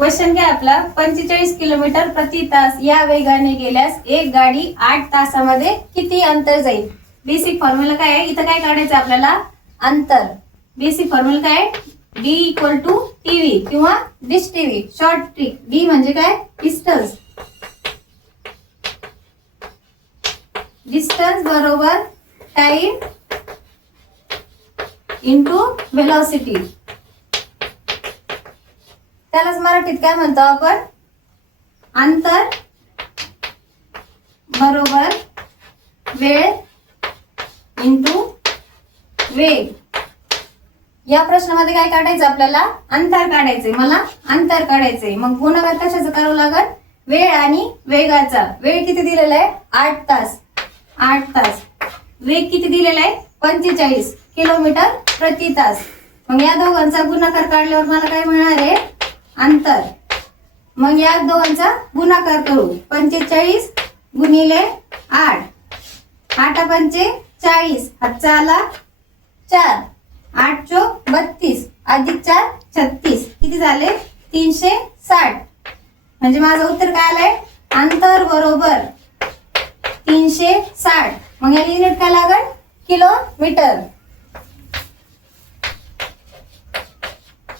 Question काय आपला 45 kilometre प्रति तास या वेगाने गेल्यास एक गाडी 8 तासामध्ये किती अंतर जाईल? बेसिक फॉर्म्युला काय आहे? इथं काय काढायचं आपल्याला? अंतर. बेसिक फॉर्म्युला काय? D इक्वल टू टीव्ही किंवा dish TV. Short trick. D म्हणजे काय? डिस्टन्स. डिस्टन्स बरोबर टाइम इंटू वेलोसिटी. त्यालाच मराठीत काय म्हणतो आपण? अंतर बरोबर वेळ इंटू वेग. या प्रश्नामध्ये काय काढायचं आपल्याला? अंतर काढायचंय. मला अंतर काढायचंय. मग गुणाकार कशाचं करावं लागेल? वेळ आणि वेगाचा. वेळ किती दिलेला आहे? 8 तास. 8 तास. वेग किती दिलेला आहे? 45 किलोमीटर प्रति तास. मग या दोघांचा गुणाकार काढल्यावर मला काय मिळणार आहे? अंतर. मग या दोघांचा गुणाकार करू. 45 गुणिले 8. 8 पंचे 40. हातचा आला 4. 8 चोक 32 अधिक 4 36. किती झाले? 360. म्हणजे माझं उत्तर काय आलंय? अंतर बरोबर 360. मग याला युनिट काय लागेल? किलोमीटर.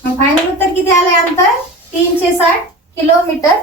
फायनल उत्तर किती आलंय? अंतर 360 किलोमीटर